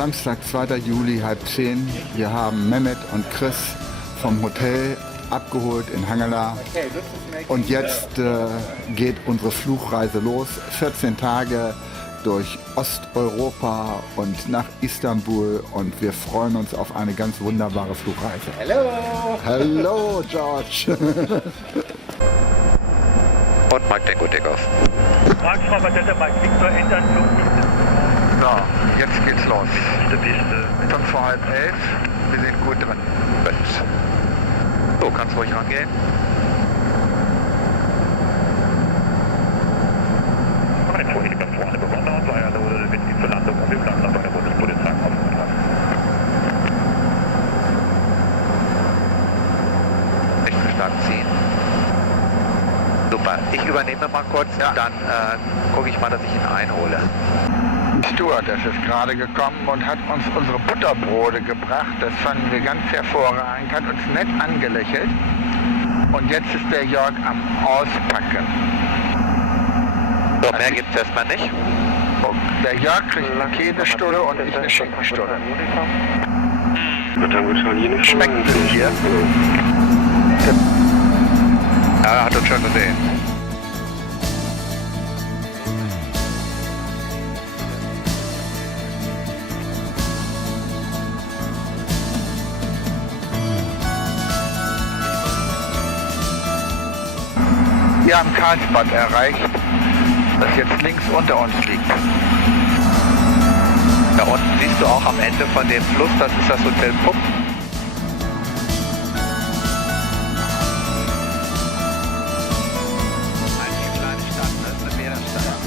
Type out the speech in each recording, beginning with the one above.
Samstag, 2. Juli, 9:30. Wir haben Mehmet und Chris vom Hotel abgeholt in Hangala. Und jetzt geht unsere Flugreise los. 14 Tage durch Osteuropa und nach Istanbul. Und wir freuen uns auf eine ganz wunderbare Flugreise. Hallo! Hallo, George! Und Mike Tango Takeoff. Fragschreiber Delta Mike Victor, ändern Flugdienst. So, jetzt geht's los. Schon vor 10:30. Wir sind gut drin. So, kannst ruhig rangehen. Ein Vorheliger vorne begonnen, war ja mit zur Landung und wir planen auf einer Bundespolizei auf. Richtung Start ziehen. Super, ich übernehme mal kurz, ja. Dann gucke ich mal, dass ich ihn einhole. Stewardess ist gerade gekommen und hat uns unsere Butterbrote gebracht. Das fanden wir ganz hervorragend, hat uns nett angelächelt. Und jetzt ist der Jörg am Auspacken. So, mehr gibt es erstmal nicht. Der Jörg kriegt eine Käsestulle und ich eine Schinkenstulle. Schmeckt es hier? Ja, er hat uns schon gesehen. Wir haben Karlsbad erreicht, das jetzt links unter uns liegt. Da unten siehst du auch am Ende von dem Fluss, das ist das Hotel Pupp. Eine kleine Stadt, das ist eine Meeresstadt.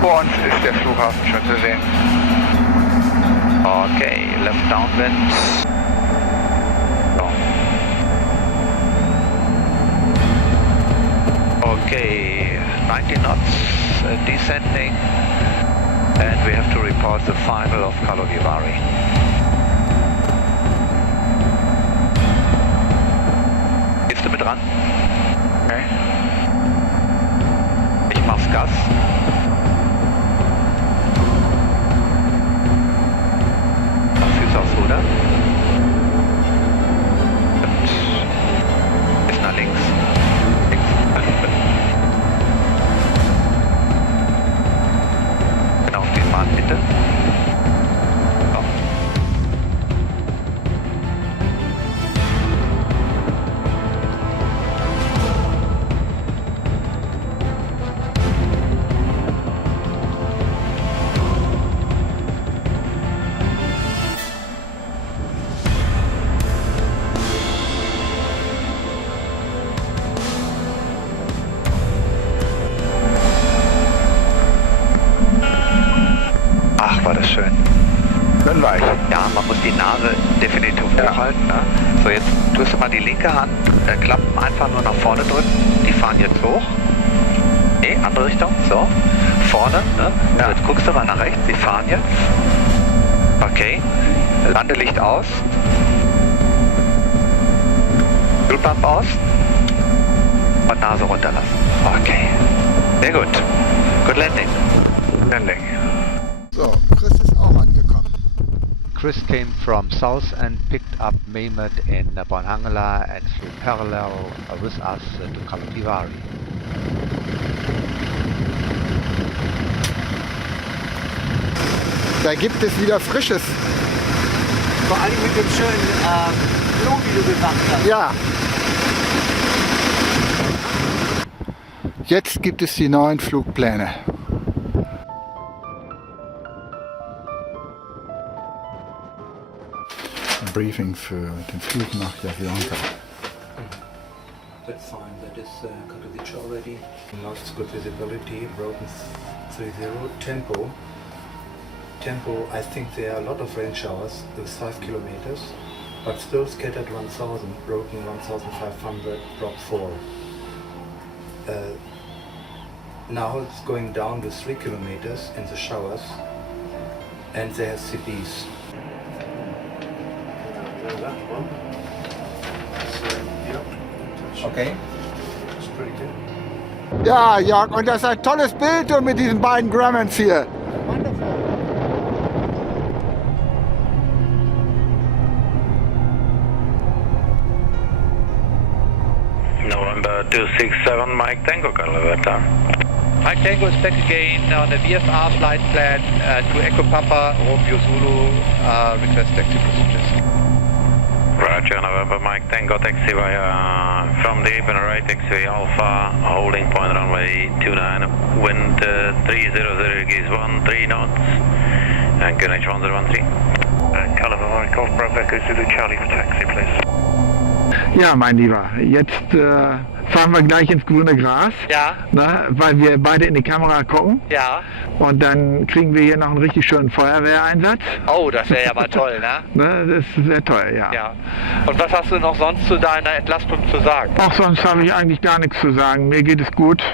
Vor uns ist der Flughafen schon zu sehen. Okay, left downwind. So. Okay, 90 knots, descending, and we have to report the final of Karlovy. Gehst du mit ran? Okay. Ich mach's Gas. Aufs Ruder. Und bis nach links. Genau, auf die Fahrtmitte. So. War das schön. Schön weich. Ja, man muss die Nase definitiv hochhalten. Ne? So, jetzt drückst du mal die linke Hand, Klappen einfach nur nach vorne drücken. Die fahren jetzt hoch. Nee, andere Richtung. So, vorne. Ne? Ja. Jetzt guckst du mal nach rechts. Die fahren jetzt. Okay. Landelicht aus. Ölpump aus. Und Nase runterlassen. Okay. Sehr gut. Good landing. Landing. So, Chris ist auch angekommen. Chris came from south and picked up Mehmet in Bonhangala and flew parallel with us to Karlovy. Da gibt es wieder Frisches. Vor allem mit dem schönen Blut, wie du gesagt hast. Ja. Jetzt gibt es die neuen Flugpläne. Ein Briefing für den Flug nach Jasionka. That's fine, that is Katowice already. Lost good visibility, broken 30, tempo, I think there are a lot of rain showers, with 5 kilometers, but still scattered 1000, broken 1500, drop 4. Now it's going down to 3 kilometers in the showers, and they have CBs. Okay. pretty good. Ja, Jörg, und das ist ein tolles Bild und mit diesen beiden Grummans hier. November 267, Mike Tango, Calvetta. Mike Tango is back again on the VFR flight plan to Echo Papa, Romeo Zulu, request taxi procedures. Roger, November Mike Tango, taxi via from the open right, taxi Alpha, holding point runway 29, wind 300 degrees 13 knots, and QNH 1013. And Caliber Mike off, Bravo Echo Zulu Charlie for taxi, please. Ja, mein Lieber, jetzt fahren wir gleich ins grüne Gras, Ja, weil wir beide in die Kamera gucken ja. und dann kriegen wir hier noch einen richtig schönen Feuerwehreinsatz. Oh, das wäre ja mal toll, ne? Das wäre toll, ja. Ja. Und was hast du noch sonst zu deiner Entlastung zu sagen? Auch sonst habe ich eigentlich gar nichts zu sagen. Mir geht es gut.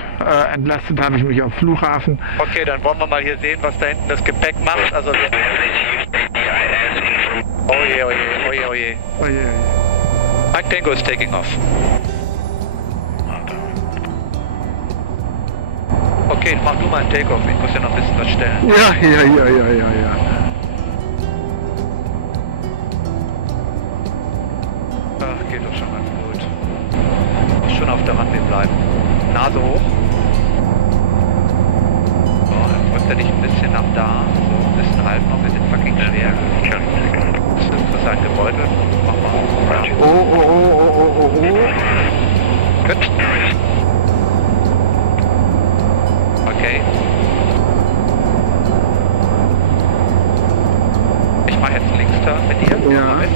Entlastet habe ich mich auf Flughafen. Okay, dann wollen wir mal hier sehen, was da hinten das Gepäck macht. Also, oh je, oh je, oh je, oh je. Oh je. Mike Tango is taking off. Okay, mach du mal einen Takeoff. Ich muss ja noch ein bisschen was stellen. Ja. Ach, geht doch schon ganz gut. Muss schon auf der Runway bleiben. Nase hoch. So, dann drückt er dich ein bisschen nach da. So, ein bisschen halten noch. Wir sind fucking schwer. Das ist interessant gebeutelt. Mach mal. Oh. Gut. Okay. Ich mache jetzt einen Linksturn mit dir. Ja. Mal mit.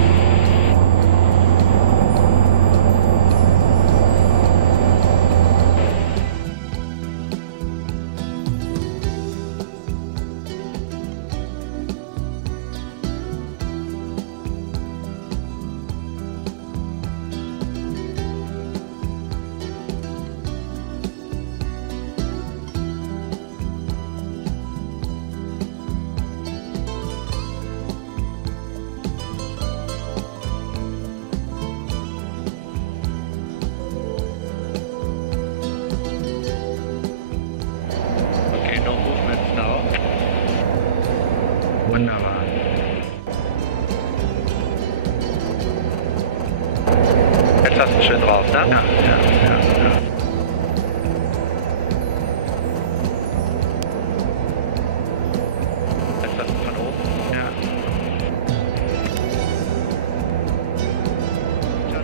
Wunderbar. Jetzt hast du schön drauf, ne? Ja. Jetzt hast du von oben.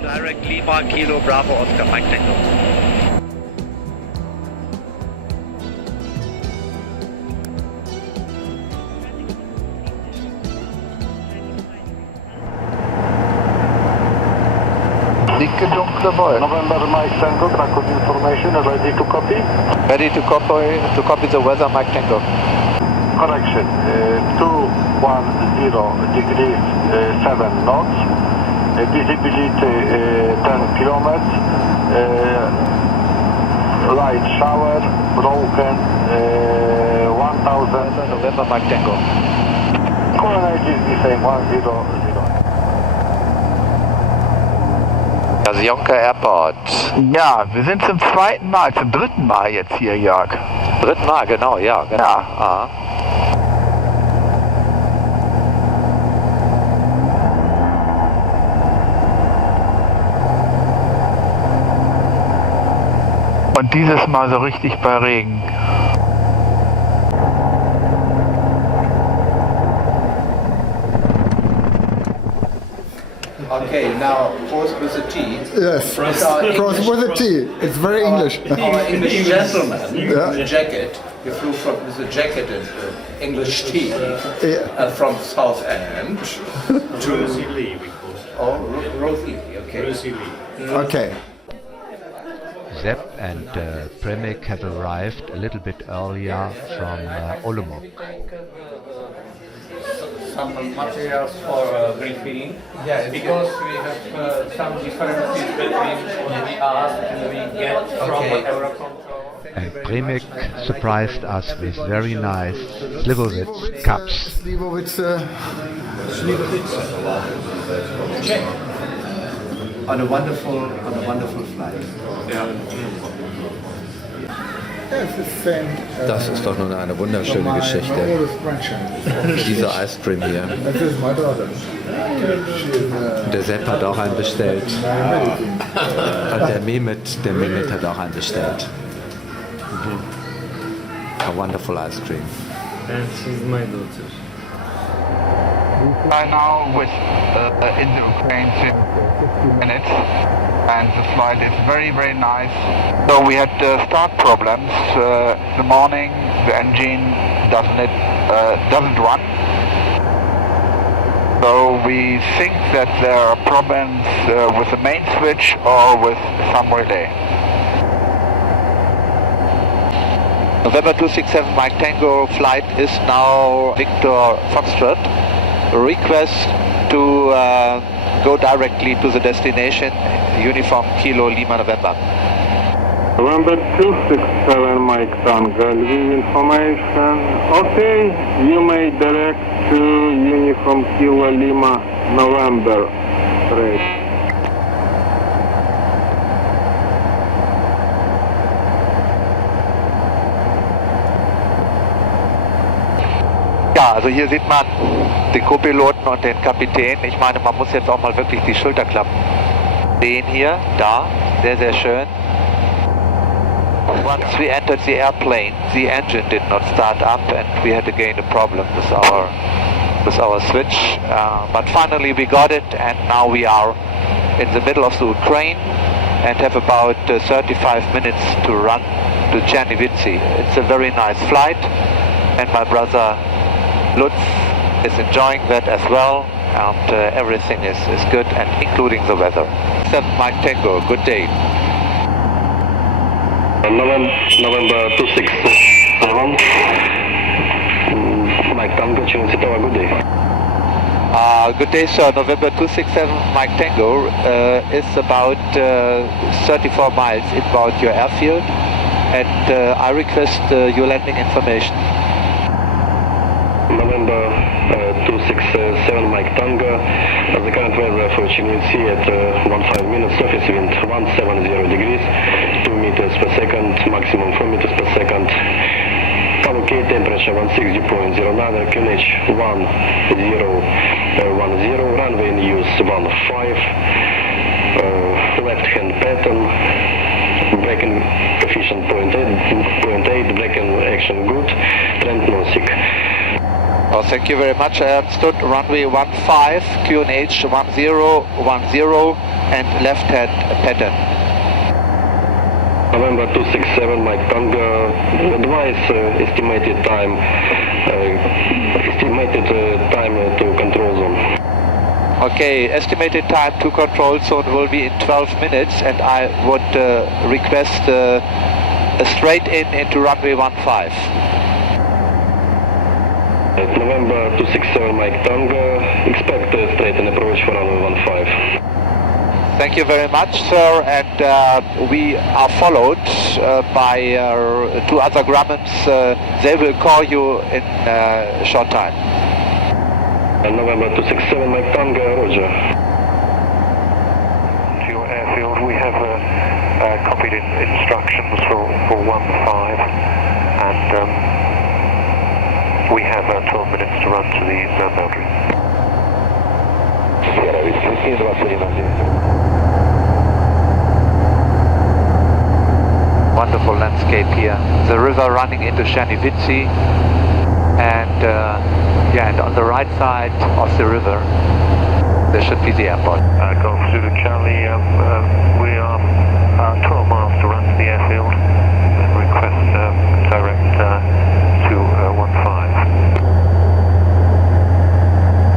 Ja. Direct Lima, Kilo, Bravo, Oscar, Mike Tango. Dicke dunkle Wolken. November Mike Tango, Krakow information, ready to copy? Ready to copy the weather, Mike Tango. Correction, 210 degrees 7 knots, visibility 10 kilometers, light shower, broken 1000. November, Mike Tango. Coordinate is the same, 100. Kasionka Airport. Ja, wir sind zum dritten Mal jetzt hier, Jörg. Dritten Mal, genau, ja, genau. Ja. Aha. Und dieses Mal so richtig bei Regen. Okay, now cross with a T. Yes, cross with a T. It's very English. Our English gentleman Yeah. with a jacket. You flew with a jacket and English tea Yeah. from South End to Rosie Lee, we call it. Rosie. Okay. Rosie Lee. Okay. Zepp and Premic have arrived a little bit earlier from Olomouc. Some materials for briefing. Yeah, because we have some differences between what we ask and we get from Eurocontrol. And Premic surprised us with very nice Slivovitz cups. Slivovitz. Check. On a wonderful flight. Yeah. Das ist doch nun eine wunderschöne Geschichte. Dieser Ice Cream hier. Der Sepp hat auch einen bestellt. Und der Mehmet hat auch einen bestellt. A wonderful ice cream. And she's my daughter. Right now with in the Ukraine since 60 minutes, and the flight is very, very nice. So we had start problems. In the morning the engine doesn't run. So we think that there are problems with the main switch or with some relay. November 267 Mike Tango flight is now Victor Foxtrot. Request to go directly to the destination, Uniform Kilo Lima November. November 267 Mike Tango, information. Okay, you may direct to Uniform Kilo Lima November. Great. Ja, also hier sieht man den Co-Piloten und den Kapitän. Ich meine, man muss jetzt auch mal wirklich die Schulterklappen sehen hier, da, sehr, sehr schön. Once we entered the airplane, the engine did not start up and we had again a problem with our switch. But finally we got it, and now we are in the middle of the Ukraine and have about 35 minutes to run to Chernivici. It's a very nice flight, and my brother Lutz is enjoying that as well, and everything is good, and including the weather. 7 Mike Tango, good day. November 267 Mike Tango, good day. Good day, sir. November 267 Mike Tango is about 34 miles inbound your airfield, and I request your landing information. November 267 Mike Tango, the current weather for Chernivici at 15 minutes, surface wind 170 degrees, 2 meters per second, maximum 4 meters per second, okay, temperature 160.09, QNH 1010, runway in use 15, left hand pattern, braking coefficient 0.8, braking action good, trend non-sick. Oh, thank you very much. I understood. Runway 15, QNH 1010, and left hand pattern. November 267 Mike Tango, advise estimated time to control zone. Okay, estimated time to control zone will be in 12 minutes, and I would request a straight in into runway 15. November 267 Mike Tango, expect a straight in approach for runway 15. Thank you very much, sir, and we are followed by 2 other Grummans. They will call you in a short time. November 267 Mike Tango, roger. To your airfield, we have copied instructions for 15, and we have 12 minutes to run to the ground boundary. Wonderful landscape here. The river running into Chernivici, and and on the right side of the river there should be the airport. Golf Zulu Charlie, we are 12 miles to run to the airfield, and request direct to 15.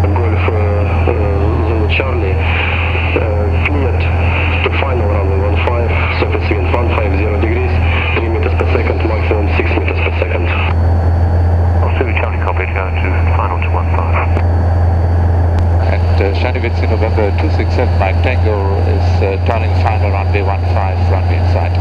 Golf Zulu Charlie, cleared to final runway 15, surface wind 150 degrees, 3 meters per second, maximum 6 meters per second. Zulu Charlie copied, to final to 15. And Chernivici November 267 Mike Tango is turning final runway 15, runway inside.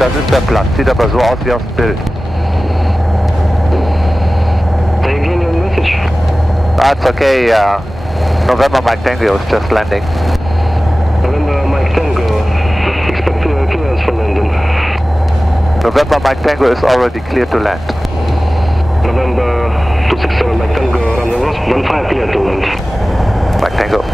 das ist der Platz. Sieht aber so aus wie aufs Bild. Again, your message. That's okay, November Mike Tango is just landing. November Mike Tango, expect clearance for landing. November Mike Tango is already clear to land. November 267 Mike Tango, runway 15 clear to land. Mike Tango.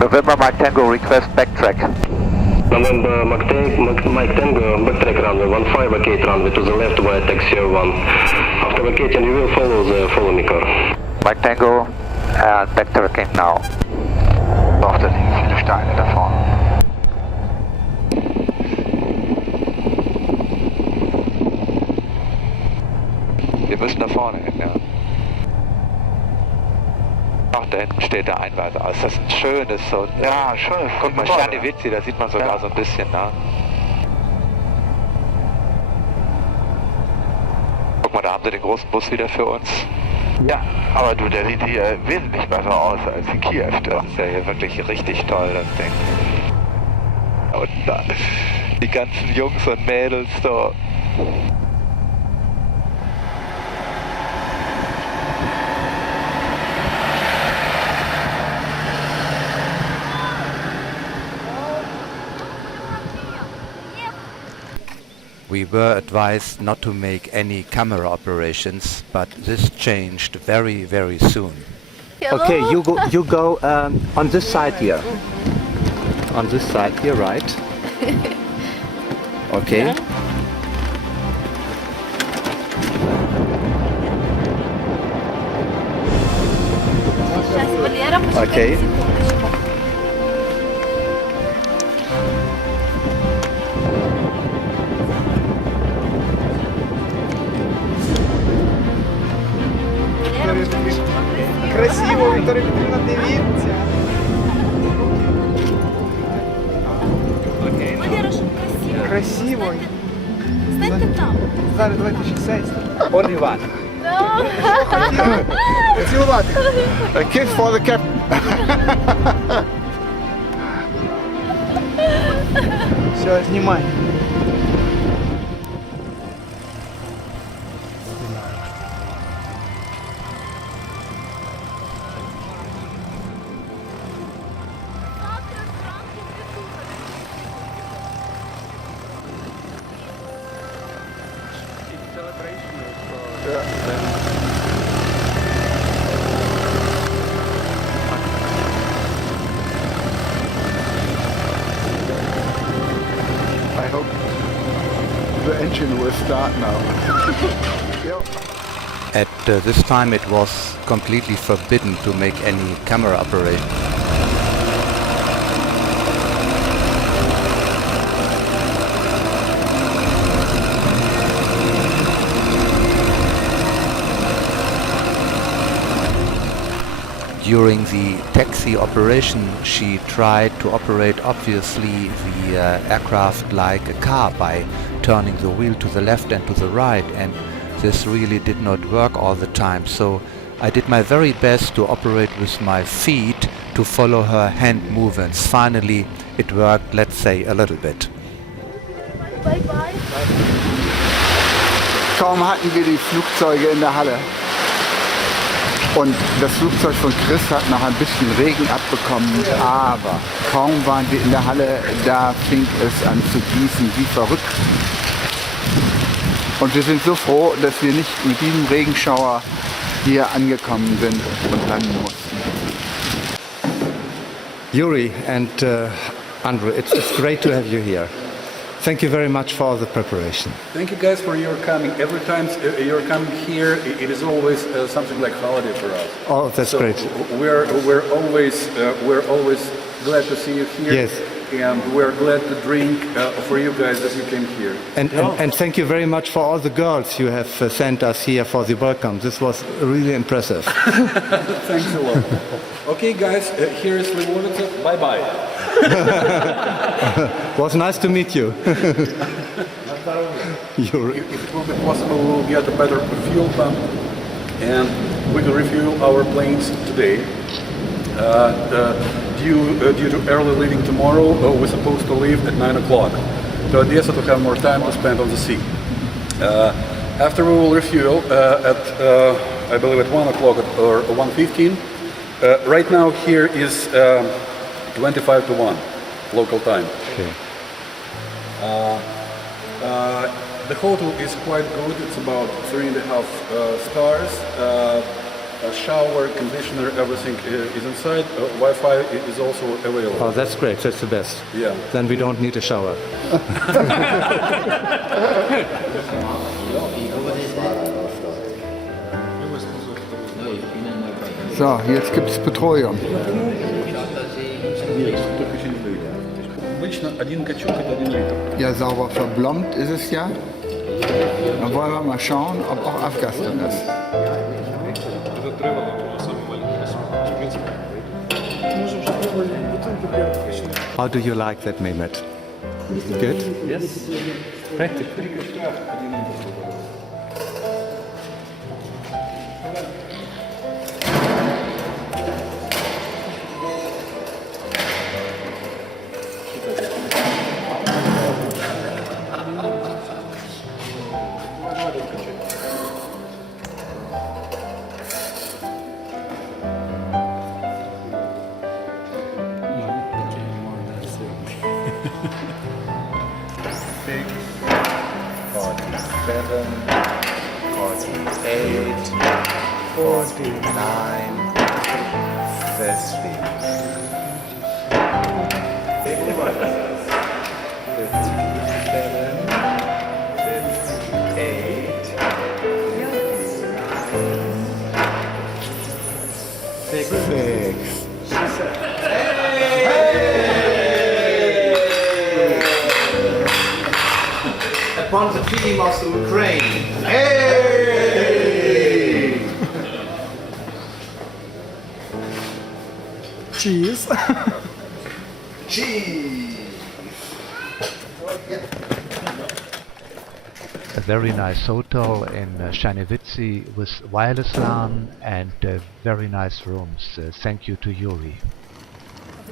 November Mike Tango, request backtrack. November Mike Tango, backtrack runway 15, vacate runway to the left via taxi 1. After vacating, you will follow the follow me car. Mike Tango, and backtracking now. Doch, da liegen viele Steine da vorne. Wir müssen da vorne hin, ja. Ach, da hinten steht der Einweiser. Ist das ein schönes, so... Ja, schön. Guck mal, Stanivici, da sieht man sogar so ein bisschen, ne? Guck mal, da haben sie den großen Bus wieder für uns. Ja, aber du, der sieht hier wesentlich besser aus als in Kiew. Das ist ja hier wirklich richtig toll, das Ding. Und da, die ganzen Jungs und Mädels, so... We were advised not to make any camera operations, but this changed very, very soon. Okay, you go on this side here. On this side here, right? Okay. Okay. Красиво, Вікторія Петрівна, дивіться. Красиво. Станьте там. Зараз давайте ще сесть. Only one. Цілувати. A kiss for the captain. Все, знімай. I hope the engine will start now. At this time it was completely forbidden to make any camera operation. During the taxi operation, she tried to operate obviously the aircraft like a car by turning the wheel to the left and to the right, and this really did not work all the time. So I did my very best to operate with my feet to follow her hand movements. Finally, it worked, let's say, a little bit. Bye bye. Kaum hatten wir die Flugzeuge in der Halle. Und das Flugzeug von Chris hat noch ein bisschen Regen abbekommen, aber kaum waren wir in der Halle, da fing es an zu gießen wie verrückt. Und wir sind so froh, dass wir nicht mit diesem Regenschauer hier angekommen sind und landen mussten. Yuri and Andrew, it's great to have you here. thank you very much for all the preparation. Thank you guys for your coming. Every time you're coming here, it is always something like holiday for us. Oh, that's so great. We're always glad to see you here. Yes. And we're glad to drink for you guys that you came here. And thank you very much for all the girls you have sent us here for the welcome. This was really impressive. Thanks a lot. Okay, guys, here is Levonica. Bye-bye. Was nice to meet you. If it will be possible, we'll get a better fuel pump and we will refuel our planes today. Due to early leaving tomorrow, we're supposed to leave at 9 o'clock to Odessa to have more time to spend on the sea. After we will refuel at, I believe at 1 o'clock or 1:15. Right now here is 25 to 1 local time. Okay. The hotel is quite good. It's about 3.5 stars. Shower, conditioner, everything is inside. Wi-Fi is also available. Oh, that's great. That's the best. Yeah. Then we don't need a shower. So, jetzt gibt es Petroleum. Ja, sauber verblombt ist es ja. Dann wollen wir mal schauen, ob auch Abgas drin ist. How do you like that, Mehmet? Good? Yes, practically. Upon the team of the Ukraine. Hey! Cheese. Cheese. A very nice hotel in Chernihiv with wireless LAN and very nice rooms. Thank you to Yuri.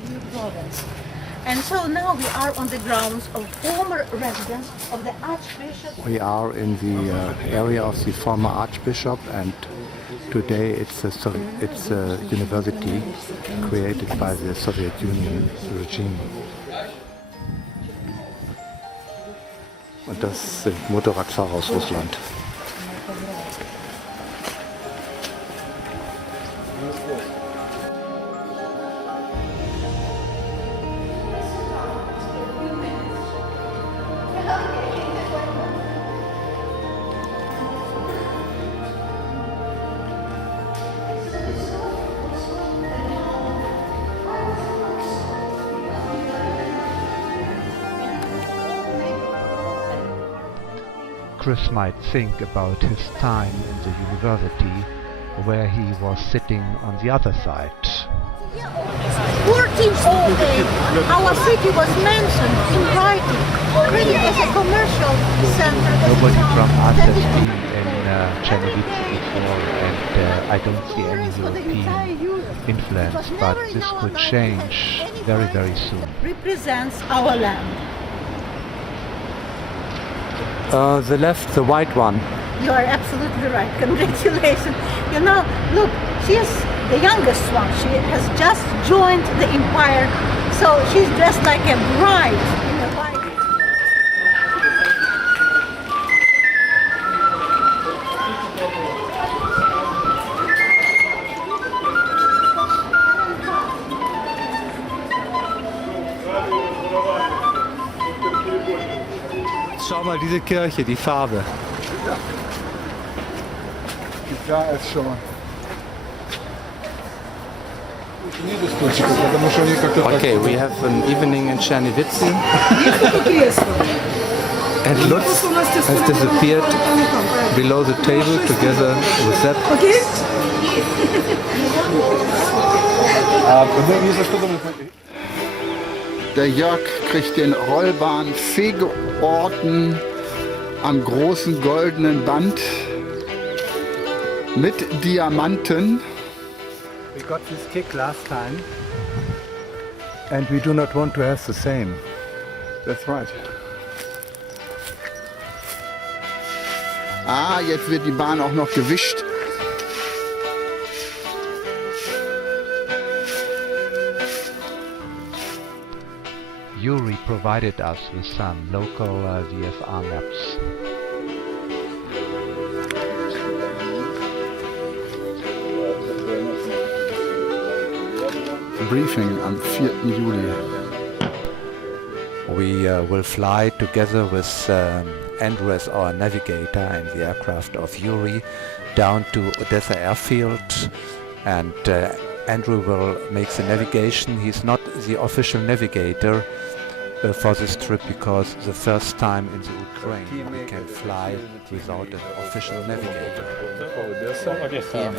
New province. And so now we are on the grounds of former residence of the Archbishop. We are in the area of the former Archbishop, and today it's a university created by the Soviet Union regime. Und das sind Motorradfahrer aus Russland. Chris might think about his time in the university where he was sitting on the other side. 1408, our city was mentioned in writing already as a commercial center. Nobody from us has been in Chernihiv before, and I don't see any European influence, but this could change very, very soon. Represents our land. The left, the white one. You are absolutely right. Congratulations. You know, look, she is the youngest one. She has just joined the empire, so she's dressed like a bride in a white. diese Kirche, die Farbe. Da ist schon. Okay, we have an evening in Czernivitsi. And Lutz has disappeared below the table together with Sepp. Der Jörg kriegt den Rollbahn-Fegeorden am großen goldenen Band mit Diamanten. We got this kick last time and we do not want to have the same. That's right. Ah, jetzt wird die Bahn auch noch gewischt. Yuri provided us with some local VFR maps. Briefing am 4. Juli. We will fly together with Andrew as our navigator and the aircraft of Yuri down to Odessa airfield, and Andrew will make the navigation. He's not the official navigator for this trip because the first time in the Ukraine we can fly without an official navigator.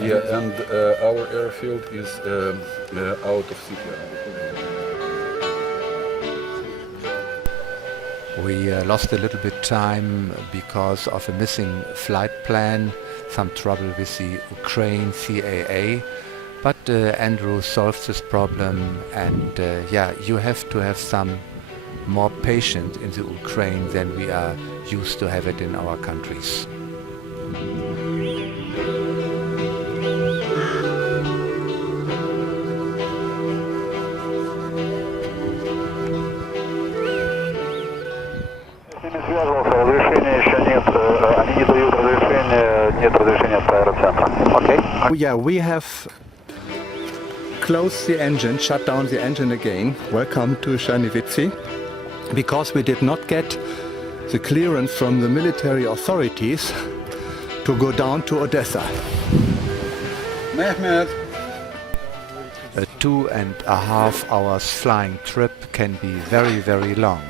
Yeah, and our airfield is out of city. We lost a little bit time because of a missing flight plan, some trouble with the Ukraine CAA, but Andrew solved this problem, and yeah, you have to have some more patience in the Ukraine than we are used to have it in our countries. Okay. Yeah, we have closed the engine, shut down the engine again. Welcome to Czernivitsi, because we did not get the clearance from the military authorities to go down to Odessa. Mehmet. A 2.5 hours flying trip can be very, very long.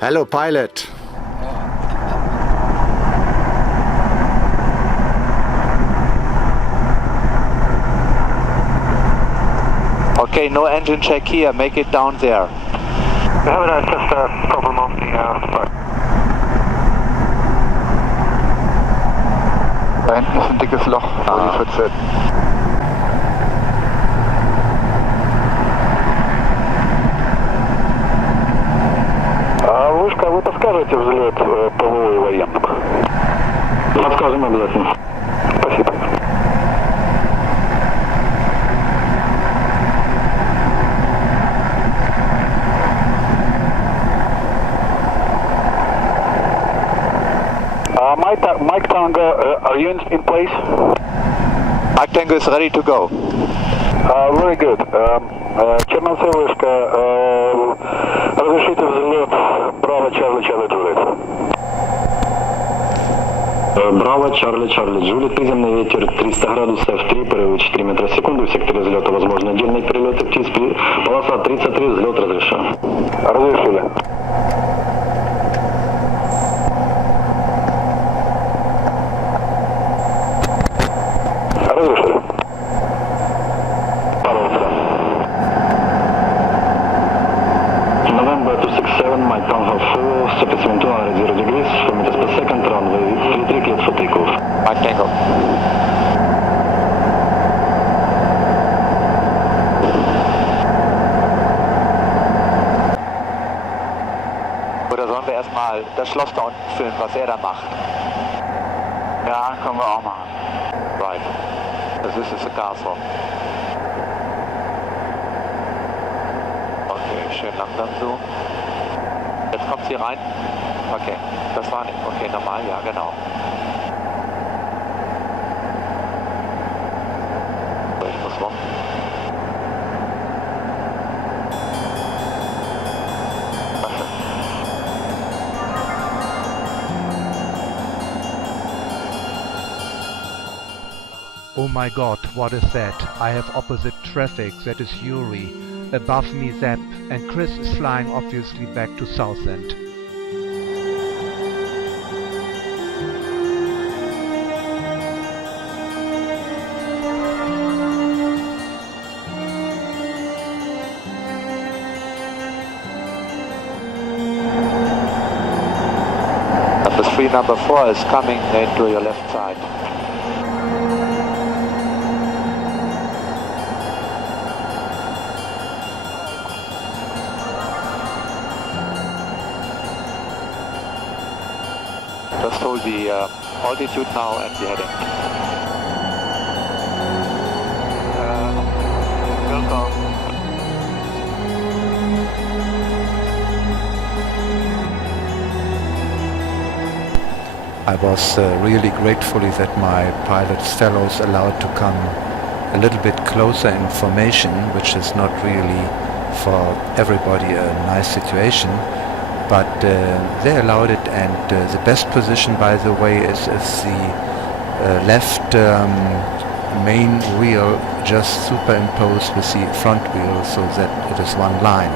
Hello, pilot. Okay, no engine check here, make it down there. We have just a problem on the part. Da hinten ist ein dickes Loch, wo die Pfütze. Вышка, вы подскажете взлет ПВО и военным? Подскажем обязательно. Спасибо. Mike Tango, are you in place? Mike Tango is ready to go. Very good. Черноцель вышка, разрешите взлет Браво Чарли Чарли Джулиет. Браво Чарли Чарли Джулиет, приземный ветер 300 градусов, 3, порывы 4 метра в секунду, в секторе взлета возможно отдельные перелеты птиц, полоса 33, взлет разрешен. Разрешили. Разрешили. November 267, Mike Tango 4, stop at 0 degrees, 4 meters per second, runway 33, cleared for takeoff. Mike Tango. Oder sollen wir erstmal das Schloss da unten filmen, was er da macht? Ja, können wir auch machen. Right. This is the castle. Okay, schön langsam so. Jetzt kommt sie rein. Okay, das war nicht. Okay, normal, ja, genau. So, ich muss rum. Oh my god, what is that? I have opposite traffic, that is Yuri. Above me Zep, and Chris is flying obviously back to Southend. Number 3, number 4 is coming into your left side. Just hold the altitude now and the heading. Welcome. I was really gratefully that my pilot's fellows allowed to come a little bit closer in formation, which is not really for everybody a nice situation. But they allowed it, and the best position, by the way, is the left main wheel just superimposed with the front wheel, so that it is one line.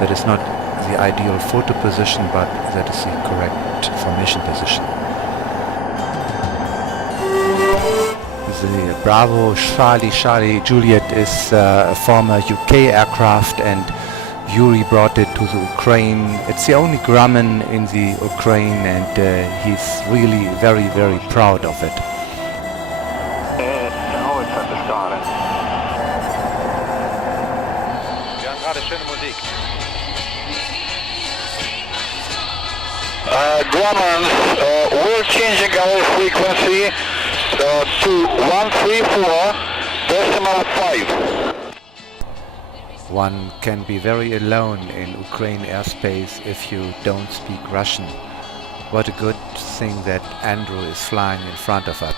That is not the ideal photo position, but that is the correct formation position. The Bravo Charlie Juliet is a former UK aircraft, and Yuri brought it to the Ukraine. It's the only Grumman in the Ukraine, and he's really very, very proud of it. Now it's at the start. Wir haben gerade schöne Musik. Grummans, we're changing our frequency to 134.5. One can be very alone in Ukraine airspace if you don't speak Russian. What a good thing that Andrew is flying in front of us.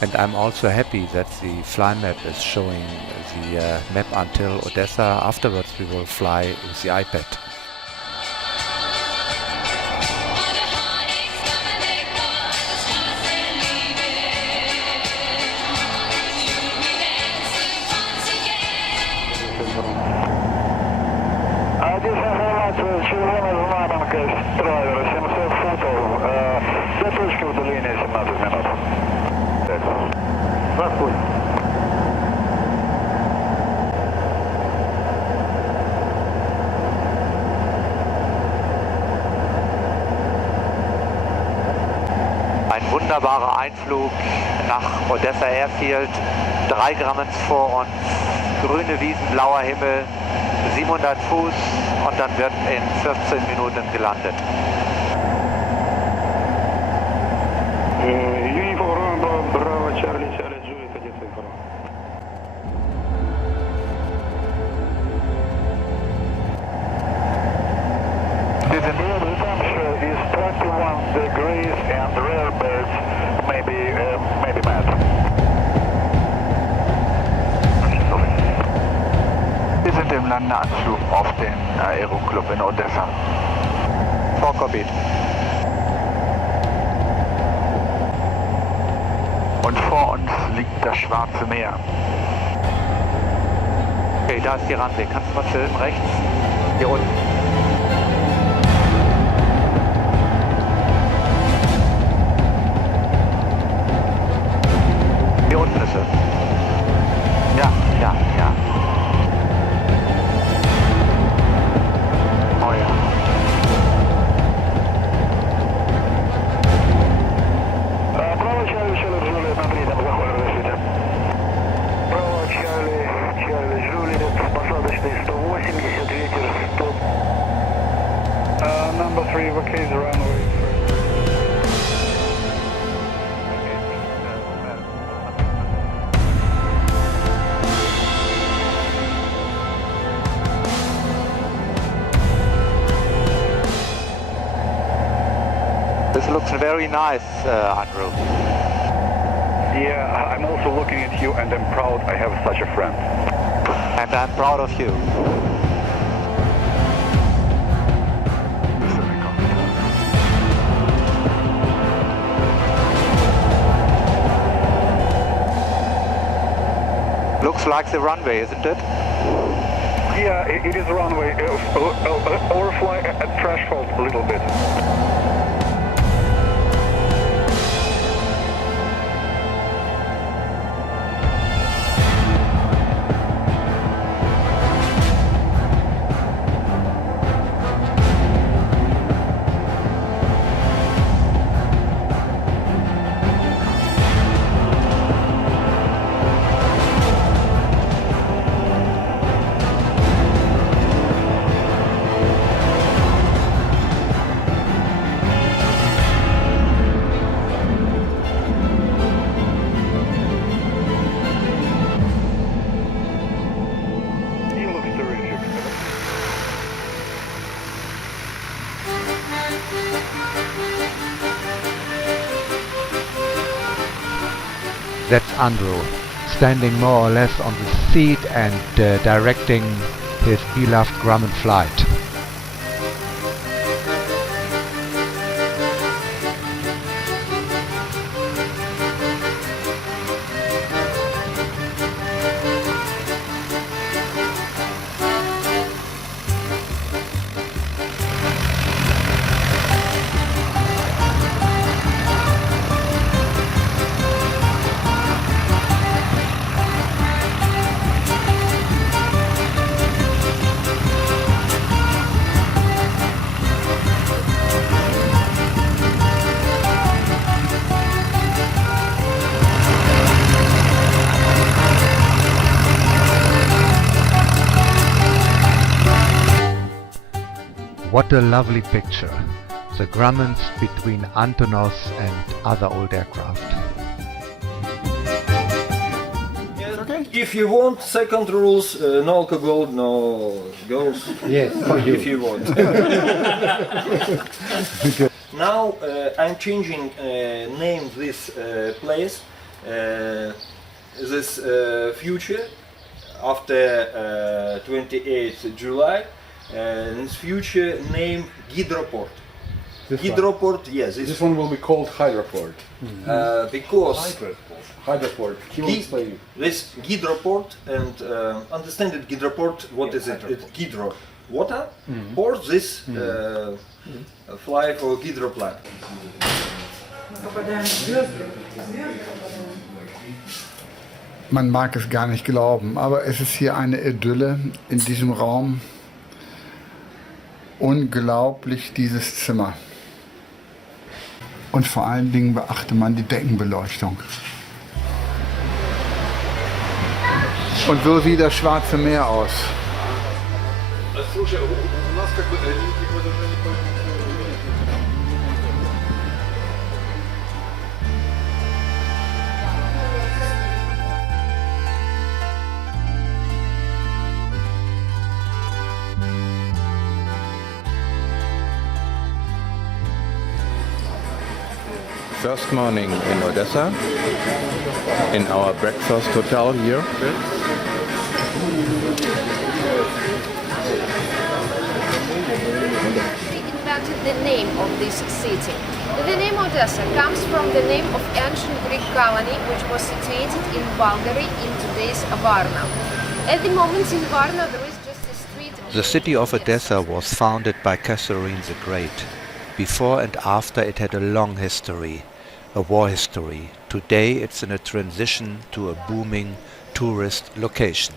And I'm also happy that the fly map is showing the map until Odessa. Afterwards we will fly with the iPad. Червона знаменка с драйвера 700 футов. До точки удаления 17 минут. Подходит. Ein wunderbarer Einflug nach Odessa Airfield. 3 Grummans vor uns, grüne Wiesen, blauer Himmel, 700 Fuß und dann wird in 14 Minuten gelandet. Uniform Bravo Charlie Juliet, Odessa Inform. The temperature is 21 degrees and the rare birds may be mad. Wir sind im Landeanflug auf den Aeroclub in Odessa. Vorkorbit. Und vor uns liegt das Schwarze Meer. Okay, da ist die Runway. Kannst du mal filmen? Rechts. Hier unten. Hier unten ist sie. Ja. Oh ja. Право Чарли Джулиет на третьем заходе разрешите. Право Чарли Джулиет, посадочный 180, ветер 100. This looks very nice, Andrew. Yeah, I'm also looking at you and I'm proud I have such a friend. And I'm proud of you. Looks like the runway, isn't it? Yeah, it is a runway. Overfly at threshold a little bit. That's Andrew, standing more or less on the seat and directing his beloved Grumman flight. What a lovely picture. The Grummans between Antonovs and other old aircraft. Okay. If you want, second rules, no alcohol, no girls. Yes, for you. If you want. Now I'm changing name this place, this future after 28th July. This future name Hydroport. Hydroport, yes. This one will be called Hydroport. Because Hydroport. He will explain you. This Hydroport and understand it. Hydroport. What is it? It's hydro, water. Port. This fly for hydroplane. Man mag es gar nicht glauben, aber es ist hier eine Idylle in diesem Raum. Unglaublich, dieses Zimmer. Und vor allen Dingen beachte man die Deckenbeleuchtung. Und so sieht das Schwarze Meer aus. First morning in Odessa, in our breakfast hotel here. Invented the name of this city. The name Odessa comes from the name of ancient Greek colony which was situated in Bulgaria in today's Varna. At the moment in Varna there is just a street. The city of Odessa was founded by Catherine the Great. Before and after it had a long history, a war history. Today it's in a transition to a booming tourist location.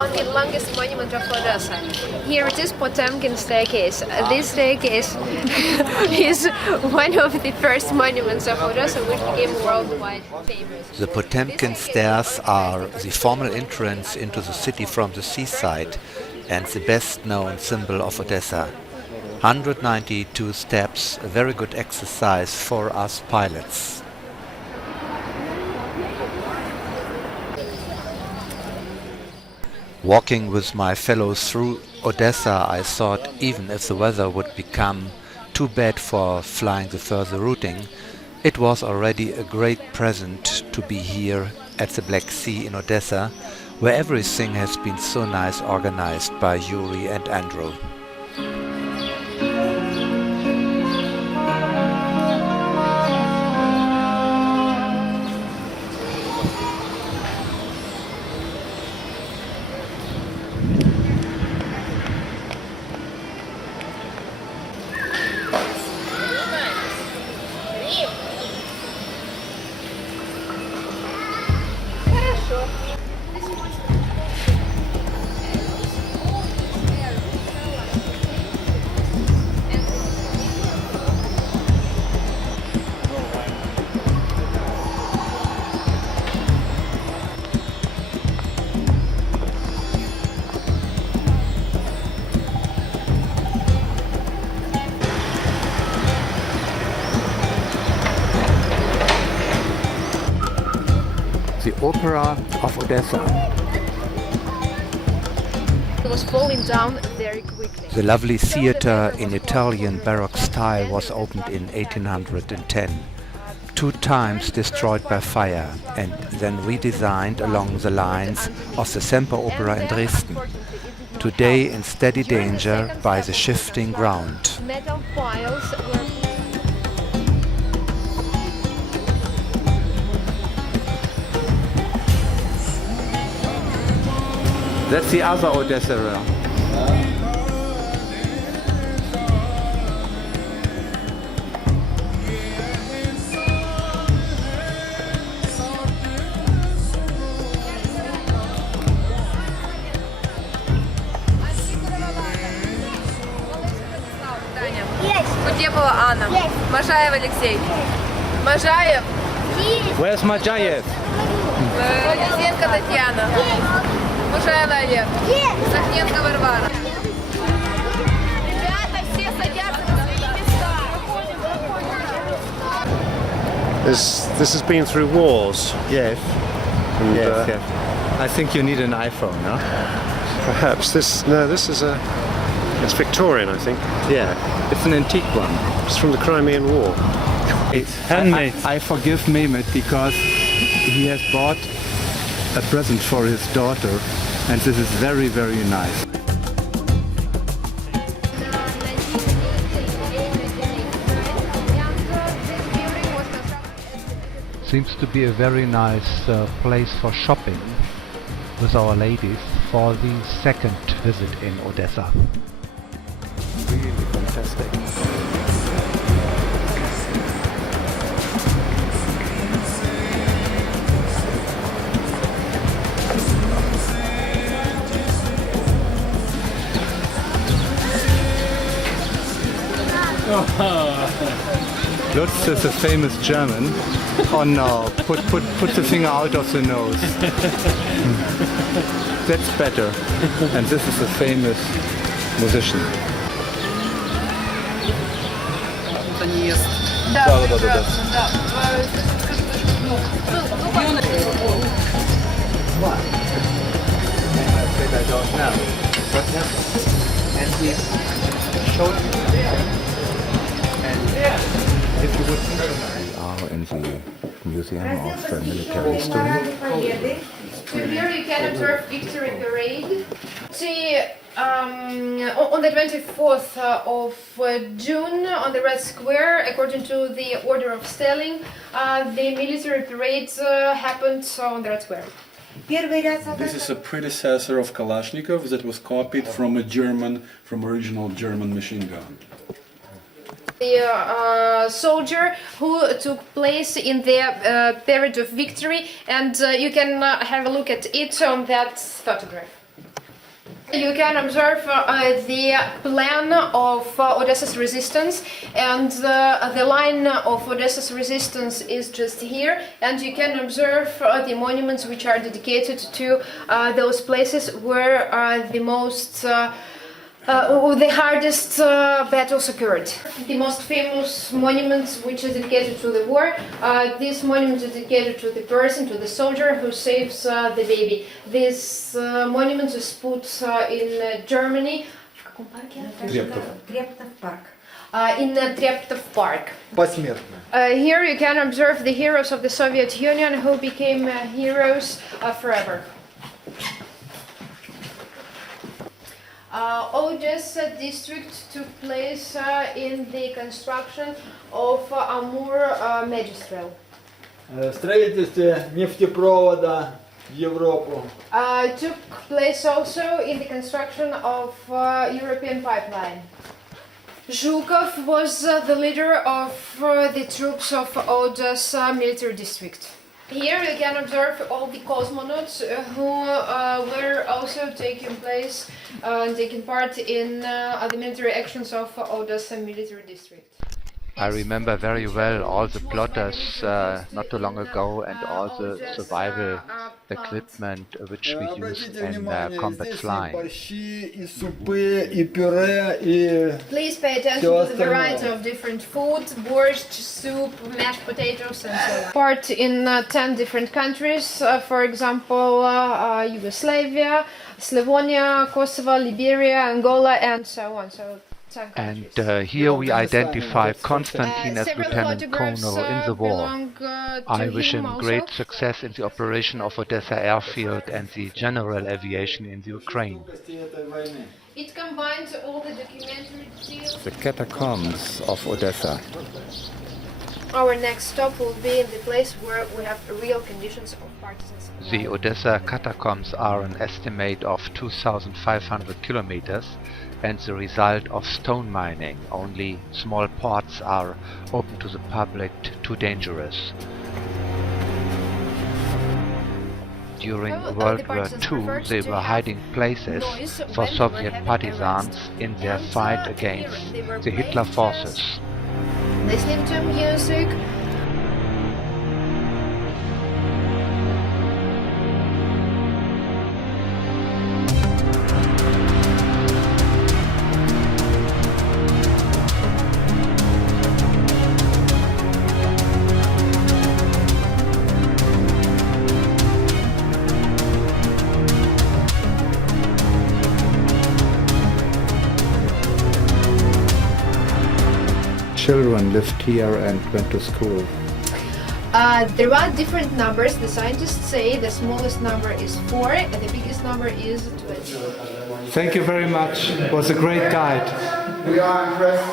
The longest monument of Odessa. Here it is, Potemkin staircase. This staircase is one of the first monuments of Odessa which became worldwide famous. The Potemkin stairs are the formal entrance into the city from the seaside and the best known symbol of Odessa. 192 steps, a very good exercise for us pilots. Walking with my fellows through Odessa, I thought even if the weather would become too bad for flying the further routing, it was already a great present to be here at the Black Sea in Odessa, where everything has been so nice organized by Yuri and Andrew. The Opera of Odessa. It was falling down very quickly. The lovely theatre in Italian Baroque style was opened in 1810, 2 times destroyed by fire and then redesigned along the lines of the Semper Opera in Dresden, today in steady danger by the shifting ground. Metal piles were That's the other Odessa. Кутепова Анна. Можаев Алексей. Можаев. Where's Majayev? Лисенко Татьяна. Можаева Олег. Сахненко Варвара. Ребята, все садятся на свои места. This has been through wars. Yes. And, Yes. I think you need an iPhone, no? Perhaps this is it's Victorian, I think. Yeah, it's an antique one. It's from the Crimean War. It's handmade. I forgive Mehmet because he has bought a present for his daughter, and this is very, very nice. Seems to be a very nice place for shopping with our ladies for the second visit in Odessa. Really fantastic. Lutz is a famous German. Oh no, put the finger out of the nose. That's better. And this is a famous musician. Да, прекрасно, да. I don't know. But and he showed me. And if you would we are in the Museum of Military History. Here you can observe Victory Parade. See, on the 24th of June on the Red Square, according to the order of Stalin, the military parade happened on the Red Square. This is a predecessor of Kalashnikov that was copied from original German machine gun. The soldier who took place in the period of victory, and you can have a look at it on that photograph. You can observe the plan of Odessa's resistance, and the line of Odessa's resistance is just here, and you can observe the monuments which are dedicated to those places where the most The hardest battles occurred. The most famous monument which is dedicated to the war, this monument is dedicated to the person, to the soldier who saves the baby. This monument is put in Germany. In Treptov Park. Here you can observe the heroes of the Soviet Union who became heroes forever. Odessa district took place in the construction of Amur magistral. Строительство нефтепровода в Европу. Took place also in the construction of European pipeline. Zhukov was the leader of the troops of Odessa military district. Here you can observe all the cosmonauts who were also taking part in the military actions of Odessa military district. I remember very well all the plotters not too long ago and all the survival equipment which we used in combat flying. Please pay attention to the variety of different food, borscht, soup, mashed potatoes and so on. Part in 10 different countries, for example Yugoslavia, Slavonia, Kosovo, Liberia, Angola and so on. And here we identify Konstantin as Lieutenant Colonel in the war. I wish him great success in the operation of Odessa airfield and the general aviation in the Ukraine. It combines all the documentary details. The catacombs of Odessa. Our next stop will be in the place where we have real conditions of partisans. The Odessa catacombs are an estimate of 2,500 kilometers and the result of stone mining. Only small parts are open to the public, too dangerous. During World War II, they were hiding places for Soviet partisans in their fight against the Hitler forces. Listening to music. Children lived here and went to school. There are different numbers. The scientists say the smallest number is 4 and the biggest number is 20. Thank you very much. It was a great guide. We are impressed.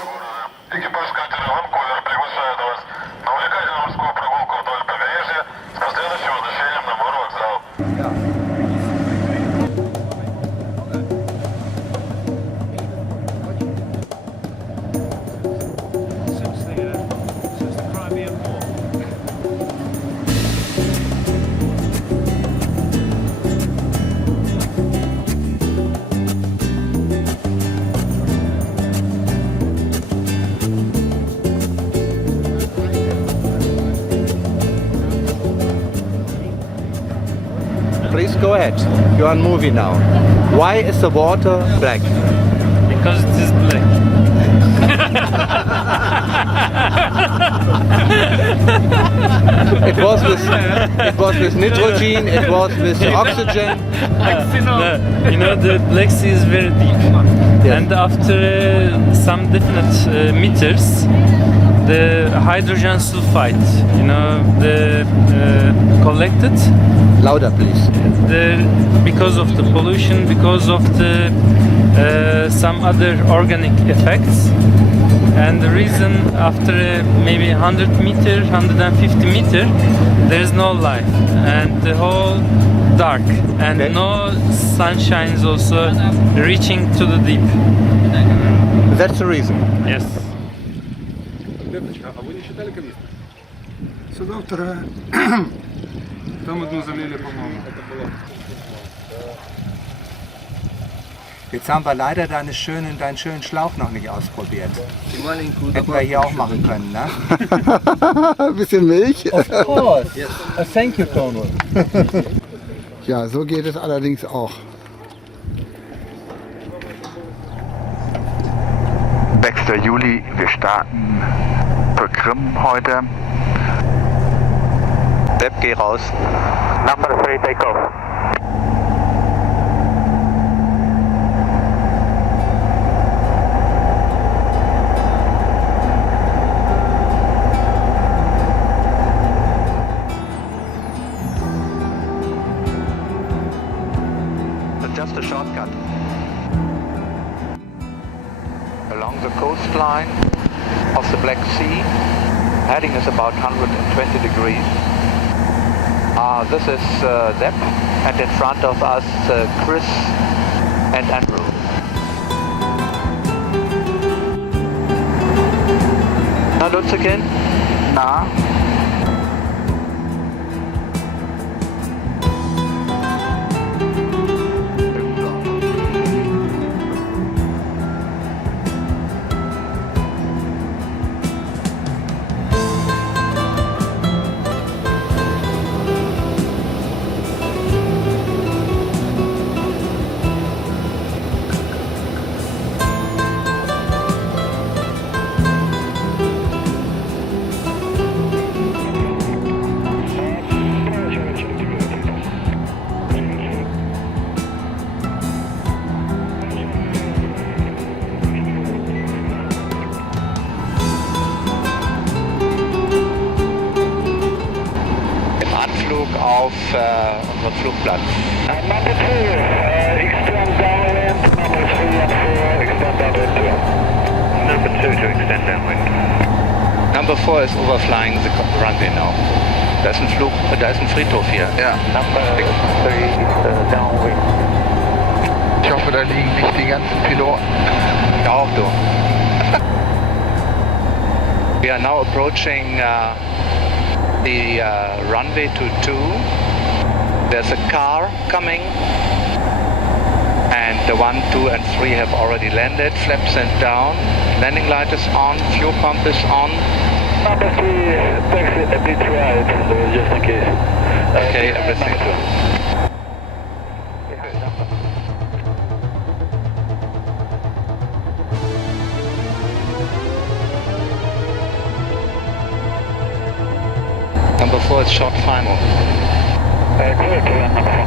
Экипаж катера «Ванкувер» приглашает вас на увлекательную морскую прогулку вдоль побережья с последующим возвращением на морвокзал. Please go ahead. You're on movie now. Why is the water black? Because it is black. It was with nitrogen, it was with oxygen. You know, the Black Sea is very deep. Yes. And after some definite meters, the hydrogen sulfide, you know, the collected. Louder, please. Because of the pollution, because of the some other organic effects, and the reason after maybe 100 meter, 150 meter, there is no life, and the whole dark, and no sunshine is also reaching to the deep. That's the reason. Yes. Все, доктора, там одну залили, по-моему. Jetzt haben wir leider deinen schönen Schlauch noch nicht ausprobiert. Hätten wir hier auch machen können, ne? Ein bisschen Milch? Of course. Yes. Thank you, Colonel. Ja, so geht es allerdings auch. 20. Juli, wir starten für Krim heute. Febr, geh raus. Number 3, take off. Just a shortcut. Along the coastline of the Black Sea, heading is about 120 degrees. This is Febr, and in front of us Chris and Andrew. Na, Lutz again? Na? Auf unseren Flugplatz. Number 2, extend downwind. Number 3 and 4, extend downwind 2. Number 2 to extend downwind. Number 4 is overflying the runway now. Da ist ein Friedhof hier. Ja. Number 3 is downwind. Ich hoffe, da liegen nicht die ganzen Piloten. Ja, auch du. We are now approaching the runway to 2. There's a car coming, and the 1, 2 and 3 have already landed. Flaps sent down, landing light is on, fuel pump is on. Number 3, taxi a bit right, just in case. Okay, everything. Number 4 is short final. Clear to land number 4.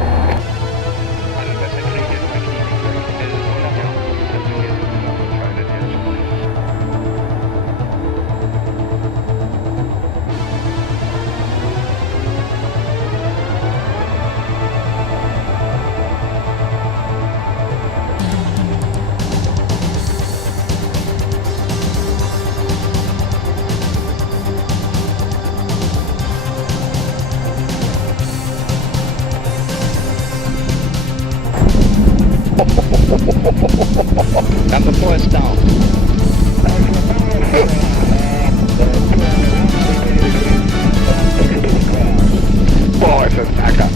Number 4 is down. Boah, ist das Acker.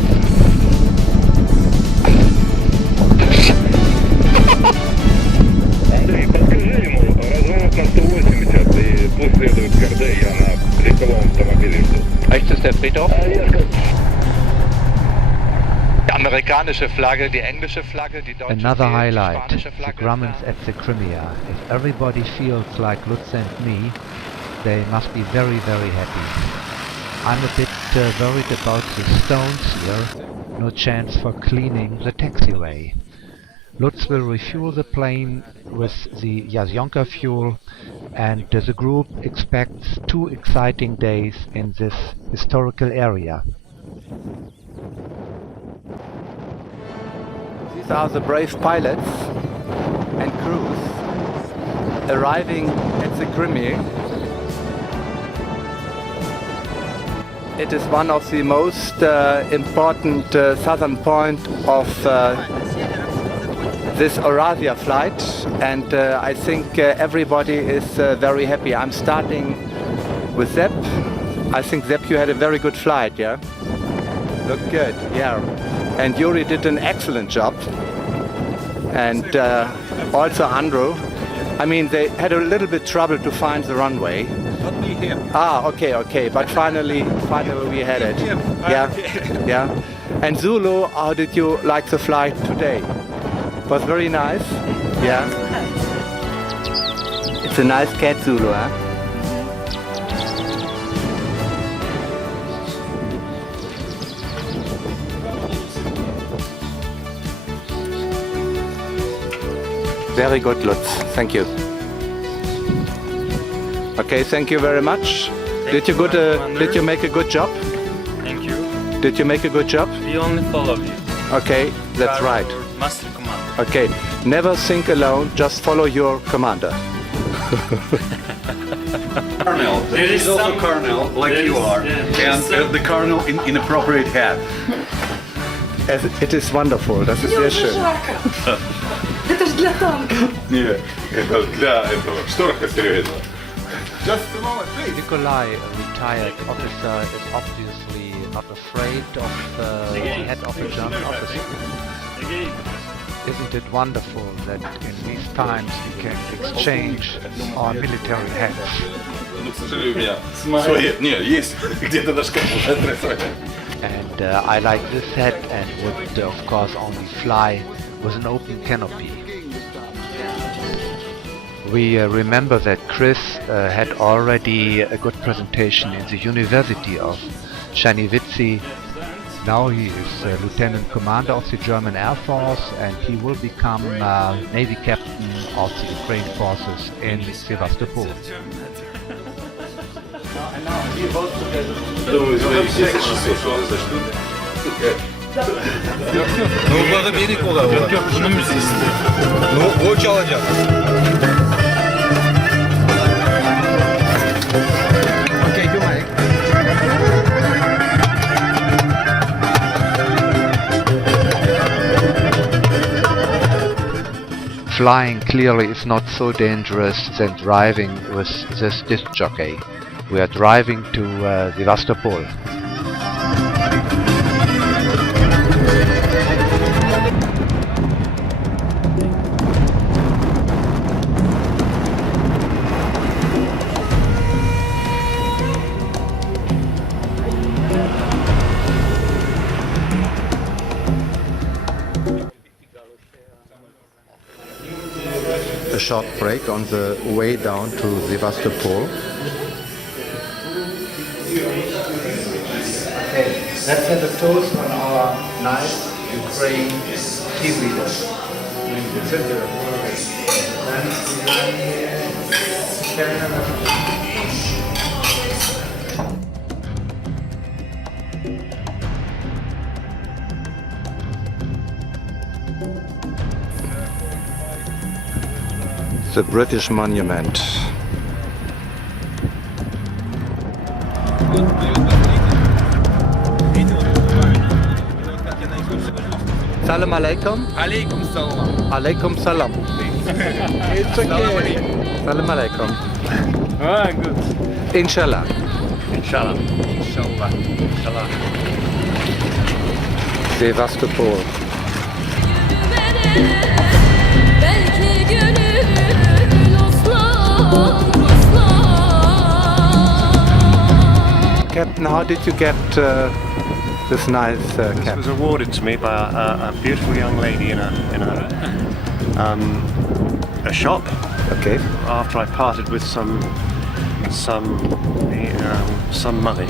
Андрей, подскажи ему, разворот на 180 и пусть следует к Гордей, я на легковом автомобиле жду. Rechts ist der Friedhof. Die amerikanische Flagge, die englische Flagge, die deutsche Another Flagge, die highlight, spanische the Flagge. Grummans at the Crimea. If everybody feels like Lutz and me, they must be very, very happy. I'm a bit worried about the stones here. No chance for cleaning the taxiway. Lutz will refuel the plane with the Yasyonka fuel, and the group expects 2 exciting days in this historical area. These are the brave pilots and crews arriving at the Crimea. It is one of the most important southern point of this Eurasia flight, and I think everybody is very happy. I'm starting with Febr. I think Febr, you had a very good flight, yeah? Looked good, yeah. And Yuri did an excellent job. And also Andrew. I mean, they had a little bit trouble to find the runway. Not me here. Ah, okay. But finally we had it. Yeah, yeah. And Zulu, how did you like the flight today? Was very nice. Yeah. It's a nice cat, Zulu, huh? Very good, Lutz. Thank you. Okay, thank you very much. Did you make a good job? Thank you. Did you make a good job? We only follow you. Okay, that's right. Master command. Okay, never think alone, just follow your commander. Colonel, there is also Colonel, like you are, and the Colonel in inappropriate hat. It is wonderful, das ist sehr schön. Это ж для танка. Нет, это для этого, шторка серьезно. Just a moment, please. Nikolai, a retired officer, is obviously not afraid of the head of a German officer. Isn't it wonderful that in these times we can exchange our military heads? And I like this hat and would of course only fly with an open canopy. We remember that Chris had already a good presentation in the University of Czernivtsi. Now he is Lieutenant Commander of the German Air Force and he will become Navy Captain of the Ukraine forces in Sevastopol. Flying clearly is not so dangerous than driving with this disc jockey. We are driving to Sevastopol. A short break on the way down to Sevastopol. Okay, let's have a toast on our nice Ukraine team leaders. The British Monument. Salam alaikum. Alaikum salam. Alaikum salam. It's okay. Salam alaikum. Ah, good. Inshallah. Inshallah. Inshallah. Inshallah. Sevastopol. Captain, how did you get this nice cap? This was awarded to me by a beautiful young lady in a shop. Okay. After I parted with some money.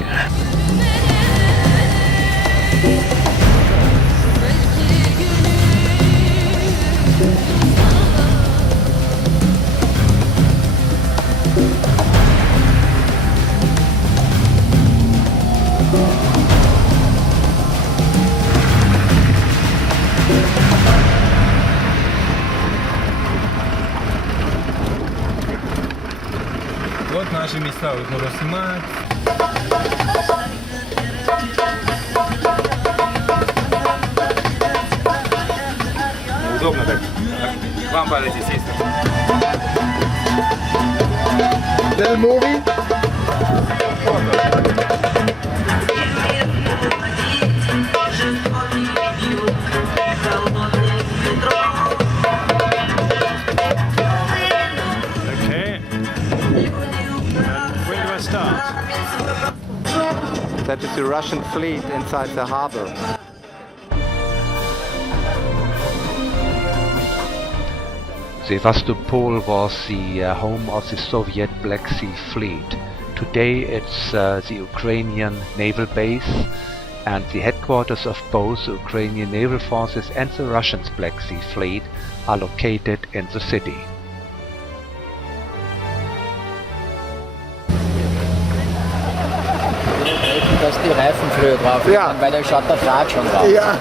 Вот наши места, вот можно снимать. Удобно так. К вам подойти, сесть. Little movie? That is the Russian fleet inside the harbor. Sevastopol was the home of the Soviet Black Sea Fleet. Today it's the Ukrainian naval base, and the headquarters of both the Ukrainian naval forces and the Russian Black Sea Fleet are located in the city. Dass die Reifen früher drauf sind, weil da schaut der Draht schon drauf. Ja.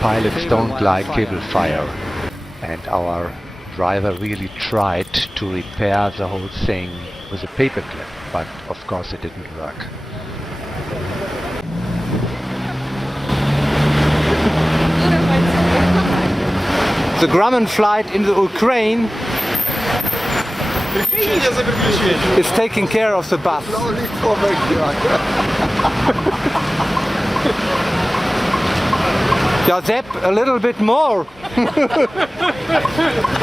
Pilots don't like cable fire, and our driver really tried to repair the whole thing with a paperclip, but of course it didn't work. The Grumman flight in the Ukraine is taking care of the bus. Yeah, Sepp, a little bit more.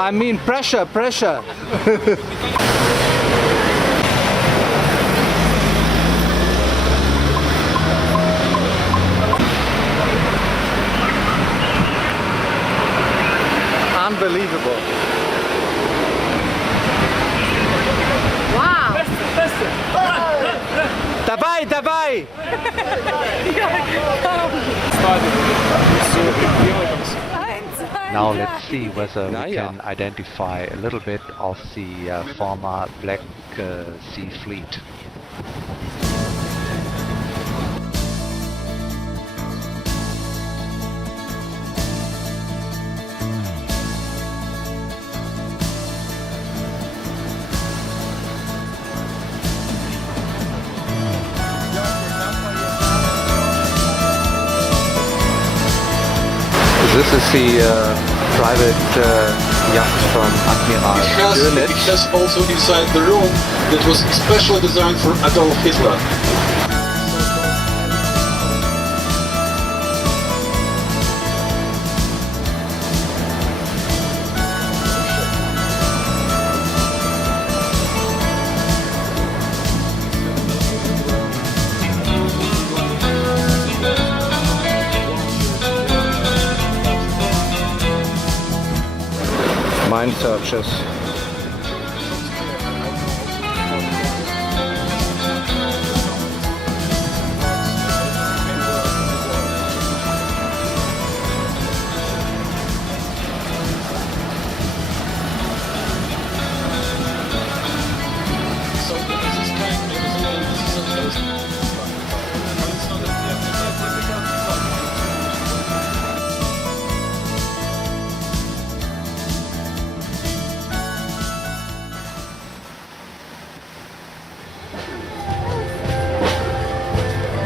I mean pressure. Unbelievable. Wow! Dabei! Now let's see whether we can identify a little bit of the former Black Sea Fleet. This is the private yacht from Admiral Dönitz. It has also inside the room that was specially designed for Adolf Hitler. Mine searches.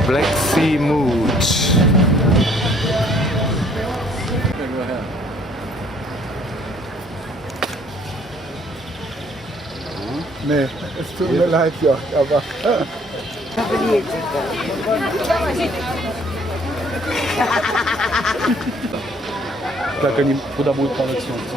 Black Sea Mood. Nee, es tut mir leid, Jörg, aber... Как они, куда будет падать солнце?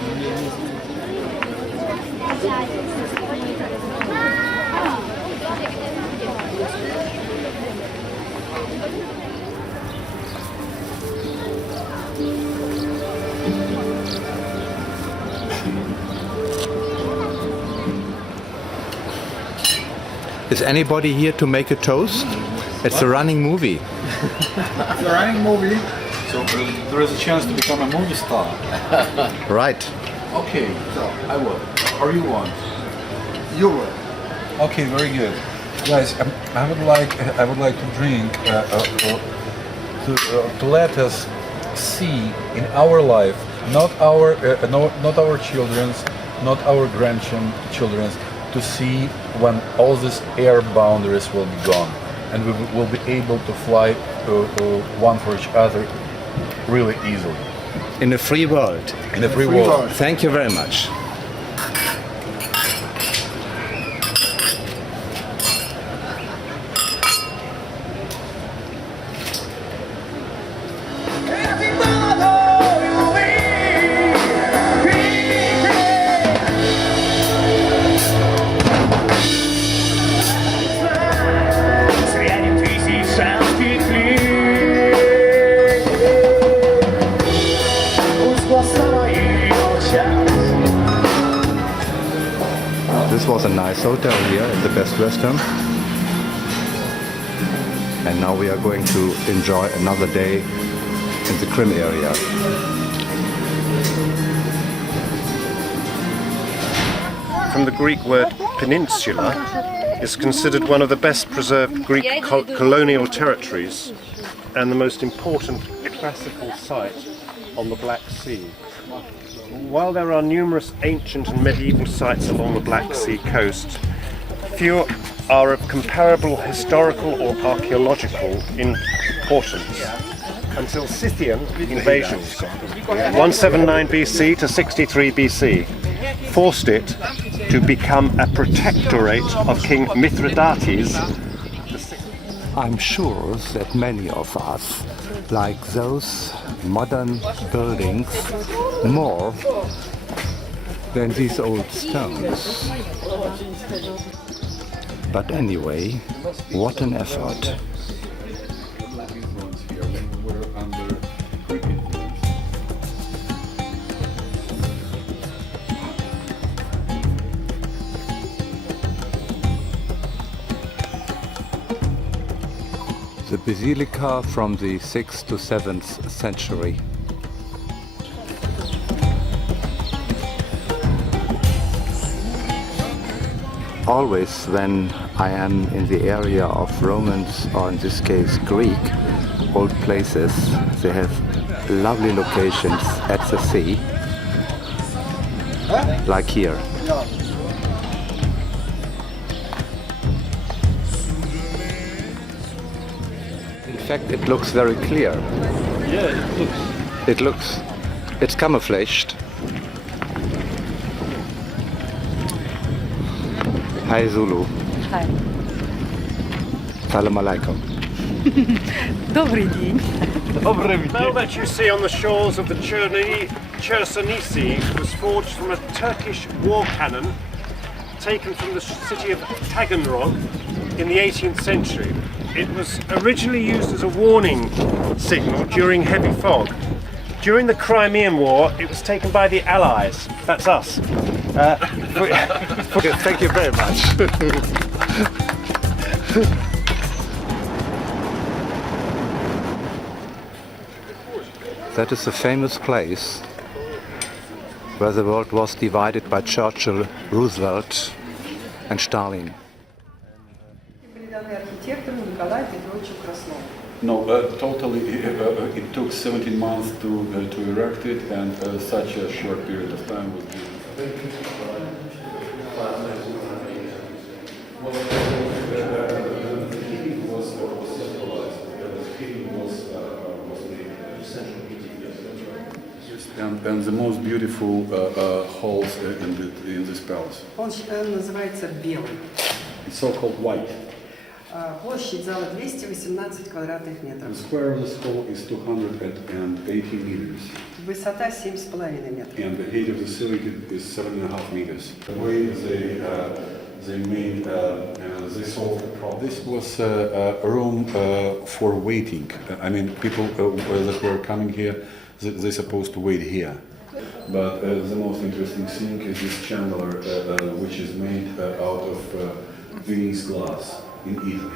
Is anybody here to make a toast? It's a running movie. It's a running movie, so there is a chance to become a movie star. Right. Okay, so I will. Or you want? You will. Okay, very good, guys. I would like to drink to let us see in our life, not our children's, not our grandchildren's, to see when all these air boundaries will be gone, and we will be able to fly one for each other really easily. In a free world. In a free world. Thank you very much. hotel here at the Best Western. And now we are going to enjoy another day in the Crimea area. From the Greek word peninsula, is considered one of the best preserved Greek colonial territories and the most important classical site on the Black Sea. While there are numerous ancient and medieval sites along the Black Sea coast, few are of comparable historical or archaeological importance until Scythian invasions, 179 BC to 63 BC, forced it to become a protectorate of King Mithridates. I'm sure that many of us like those modern buildings more than these old stones. But anyway, what an effort. The basilica from the 6th to 7th century. Always when I am in the area of Romans, or in this case Greek, old places, they have lovely locations at the sea, like here. In fact, it looks very clear. Yeah, it looks. It's camouflaged. Hi Zulu. Hi. Salam alaikum. Добрый день. The bell that you see on the shores of the Chersonesus was forged from a Turkish war cannon taken from the city of Taganrog in the 18th century. It was originally used as a warning signal during heavy fog. During the Crimean War, it was taken by the Allies. That's us. Thank you very much. That is a famous place where the world was divided by Churchill, Roosevelt and Stalin. No, totally it took 17 months to erect it, and such a short period of time was and the most beautiful halls in this palace. Он называется белый. It's so-called white. Площадь зала 218 квадратных метров. The square of this hall is 280 meters. Высота 7,5 метров. And the height of the ceiling is 7.5 meters. The way they made they solved the problem. This was a room for waiting. I mean, people that were coming here, they're supposed to wait here. But the most interesting thing is this chandelier, which is made out of Venice glass in Italy.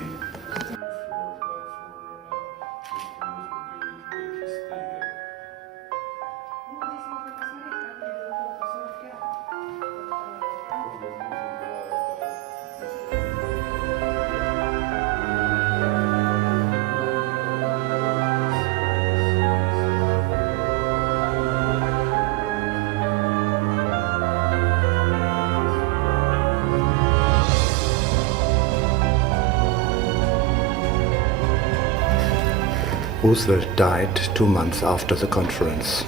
Roosevelt died 2 months after the conference.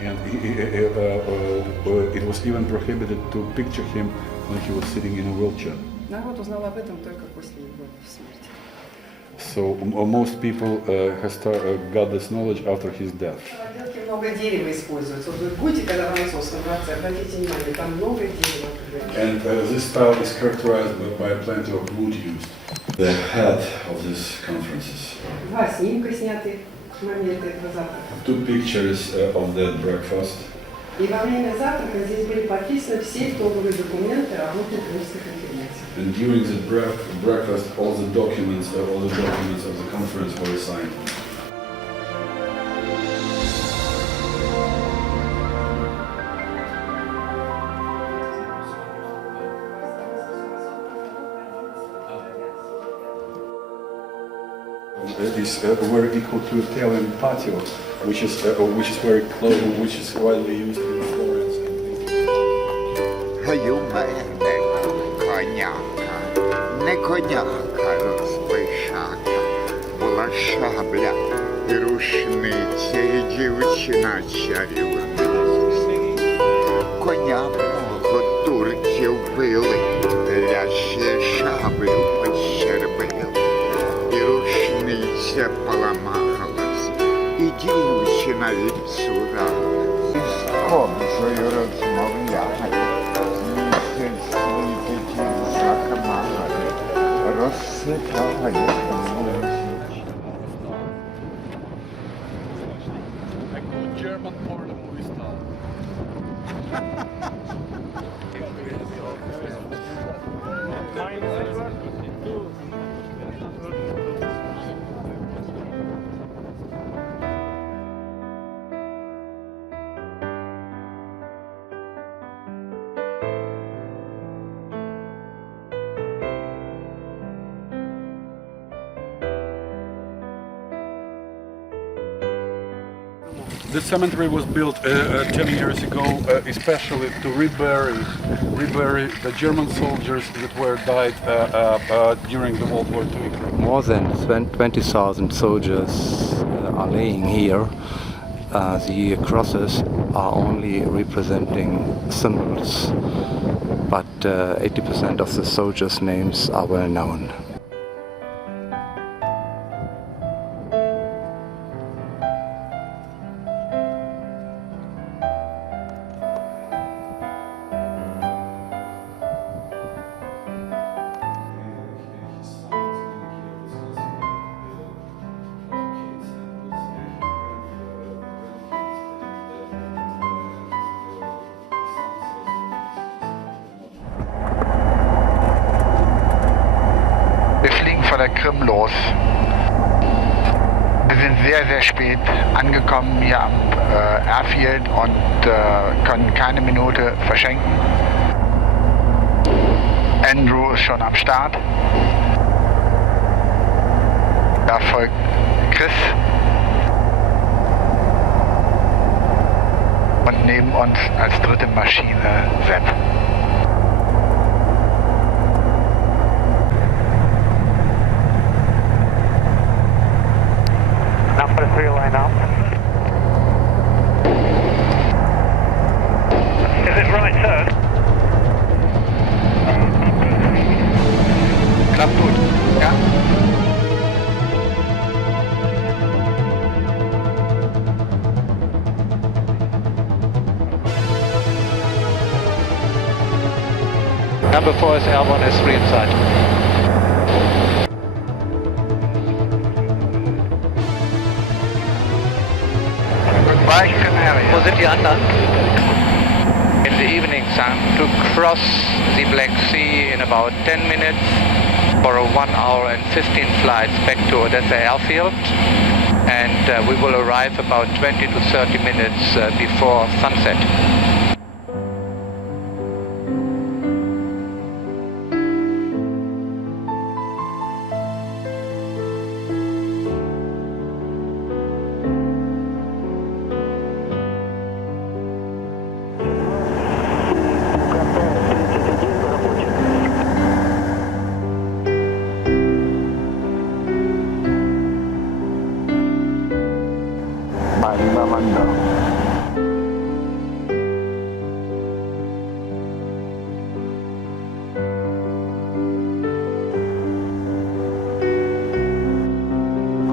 And it was even prohibited to picture him when he was sitting in a wheelchair. Народ узнал об этом только после его смерти. So most people got this knowledge after his death. Много дерева используется. Вот будете, когда французском дворце, обратите внимание, там много дерева. And this style is characterized by plenty of wood used. The head of these conferences. Два снимка сняты в момент этого завтрака. 2 pictures of that breakfast. И во время завтрака здесь были подписаны все итоговые документы работы Крымской конференции. And during the breakfast, all the documents of the conference were signed. Is very equal to Italian patio, which is very close, which is widely used in Florence. Не коняка розпишака, була шабля, і рушниця, і дівчина чарівниця. Коня мого турки вбили, ляще шаблю пощербили. І рушниця поламалась, і дівчина відсуралась. З кобзою розмовляє, місяць світить із закамагає, розсипає музик. German porno movie style. This cemetery was built 10 years ago, especially to rebury the German soldiers that were died during the World War II. More than 20,000 soldiers are laying here. The crosses are only representing symbols, but 80% of the soldiers' names are well known. Wir fliegen von der Krim los. Wir sind sehr, sehr spät angekommen hier am Airfield und können keine Minute verschenken. Andrew ist schon am Start. Da folgt Chris. Und neben uns als dritte Maschine Sepp. Number 3 line up. Is it right turn? Klappt gut, ja? Number 4 is airborne, is 3 inside. Wo sind die anderen? In the evening sun to cross the Black Sea in about 10 minutes for a 1 hour and 15 flights back to Odessa airfield, and we will arrive about 20 to 30 minutes before sunset.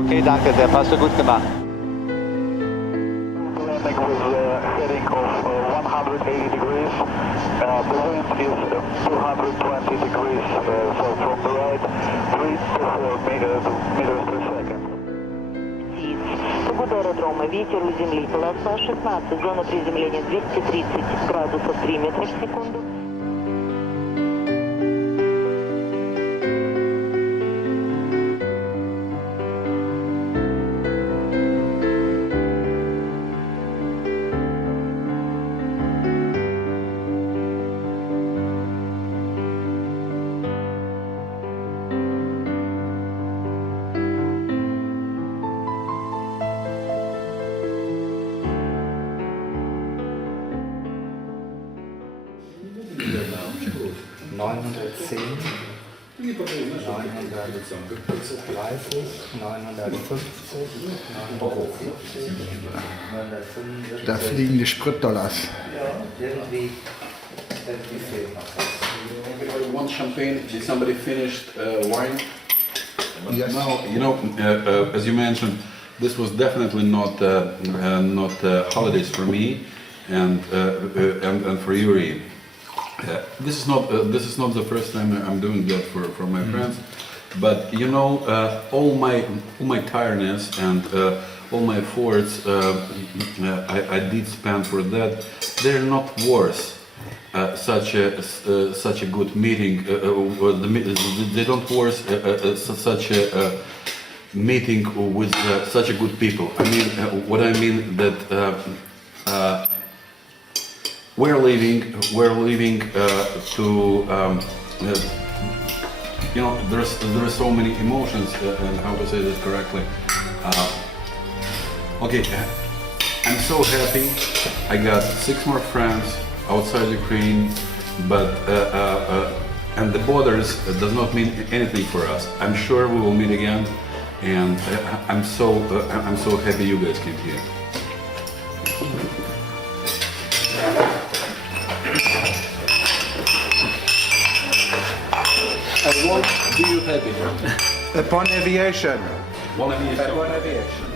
Okay, danke sehr, hast du gut gemacht. Landing with heading of 180 degrees. The wind is 220 degrees, so from the right 3 to 4 meters per second. Побудова аэродрома. Ветер у земли полоса 16, зона приземления 230 градусов 3 метра в секунду. Da fliegen die Spritdollars. Everybody wants champagne. Did somebody finished wine? Yes. Now, you know, as you mentioned, this was definitely not holidays for me and for Yuri. This is not the first time I'm doing that for my friends, but you know, all my tiredness and all my efforts I did spend for that. They're not worth such a good meeting. They don't worth such a meeting with such a good people. I mean, what I mean that. We're leaving to you know, there are so many emotions and how to say this correctly. Okay, I'm so happy. I got 6 more friends outside Ukraine, but and the borders does not mean anything for us. I'm sure we will meet again, and I'm so happy you guys came here. And what do you have in Upon aviation. Upon aviation.